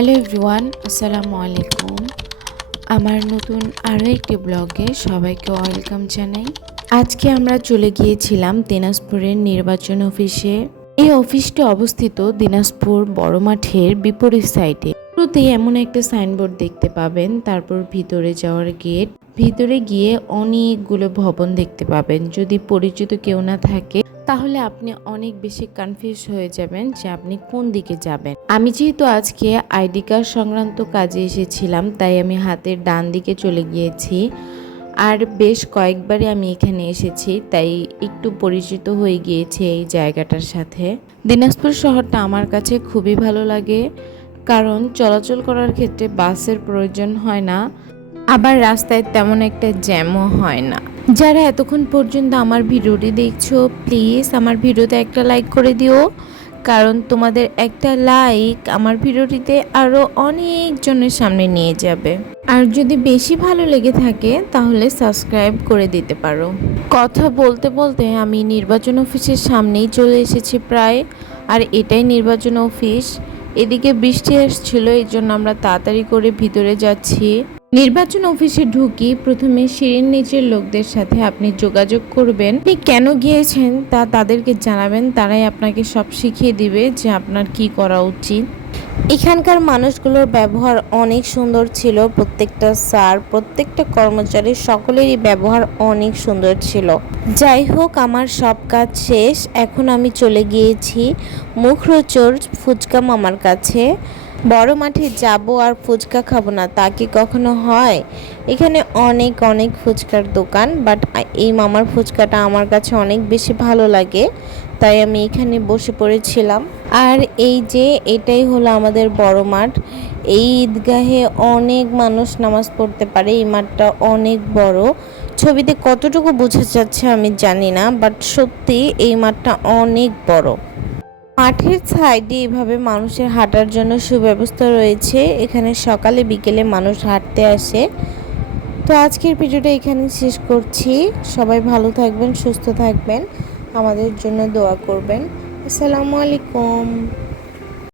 Hello everyone, আসসালামু আলাইকুম। আমার নতুন আরও একটি ব্লগে সবাইকে ওয়েলকাম জানাই। আজকে আমরা চলে গিয়েছিলাম দিনাজপুরের নির্বাচন অফিসে। এই অফিসটি অবস্থিত দিনাজপুর বড় মাঠের বিপরীত সাইডে। শুরুতেই এমন একটা সাইনবোর্ড দেখতে পাবেন, তারপর ভিতরে যাওয়ার গেট। ভিতরে গিয়ে অনেকগুলো ভবন দেখতে পাবেন। যদি পরিচিত কেউ না থাকে তাহলে আপনি অনেক বেশি কনফিউজ হয়ে যাবেন যে আপনি কোন দিকে যাবেন। আমি যেহেতু আজকে আইডি কার্ড সংক্রান্ত কাজে এসেছিলাম, তাই আমি হাতের ডান দিকে চলে গিয়েছি। আর বেশ কয়েকবারই আমি এখানে এসেছি, তাই একটু পরিচিত হয়ে গিয়েছে এই জায়গাটার সাথে। দিনাজপুর শহরটা আমার কাছে খুবই ভালো লাগে, কারণ চলাচল করার ক্ষেত্রে বাসের প্রয়োজন হয় না, আবার রাস্তায় তেমন একটা জ্যামও হয় না। যারা এতক্ষণ পর্যন্ত আমার ভিডিওটি দেখছো, প্লিজ আমার ভিডিওতে একটা লাইক করে দিও, কারণ তোমাদের একটা লাইক আমার ভিডিওটিতে আরও অনেকজনের সামনে নিয়ে যাবে। আর যদি বেশি ভালো লেগে থাকে তাহলে সাবস্ক্রাইব করে দিতে পারো। কথা বলতে বলতে আমি নির্বাচন অফিসের সামনেই চলে এসেছি প্রায়। আর এটাই নির্বাচন অফিস। এদিকে বৃষ্টি আসছিল, এই জন্য আমরা তাড়াতাড়ি করে ভিতরে যাচ্ছি। নির্বাচন অফিসে ঢুকি প্রথমে সিঁড়ির নিচের লোকদের সাথে আপনি যোগাযোগ করবেন। আপনি কেন গিয়েছেন তা তাদেরকে জানাবেন, তারাই আপনাকে সব শিখিয়ে দিবে যে আপনার কি করা উচিত। এখানকার মানুষগুলোর ব্যবহার অনেক সুন্দর ছিল। প্রত্যেকটা স্যার, প্রত্যেকটা কর্মচারী সকলেরই ব্যবহার অনেক সুন্দর ছিল। যাই হোক, আমার সব কাজ শেষ। এখন আমি চলে গিয়েছি মুখরোচর ফুচকা মামার কাছে। বড় মাঠে যাব আর ফুচকা খাবো না তা কি কখনো হয়? এখানে অনেক অনেক ফুচকার দোকান, বাট এই মামার ফুচকাটা আমার কাছে অনেক বেশি ভালো লাগে, তাই আমি এখানে বসে পড়েছিলাম। আর এই যে এটাই হলো আমাদের বড় মাঠ। এই ঈদগাহে অনেক মানুষ নামাজ পড়তে পারে। এই মাঠটা অনেক বড়। ছবিতে কতটুকু বোঝা যাচ্ছে আমি জানি না, বাট সত্যি এই মাঠটা অনেক বড়। মাঠের সাইডে এভাবে মানুষের হাঁটার জন্য সুব্যবস্থা রয়েছে। এখানে সকালে বিকেলে মানুষ হাঁটতে আসে। তো আজকের ভিডিওটা এখানে শেষ করছি। সবাই ভালো থাকবেন, সুস্থ থাকবেন, আমাদের জন্য দোয়া করবেন। আসসালামু আলাইকুম।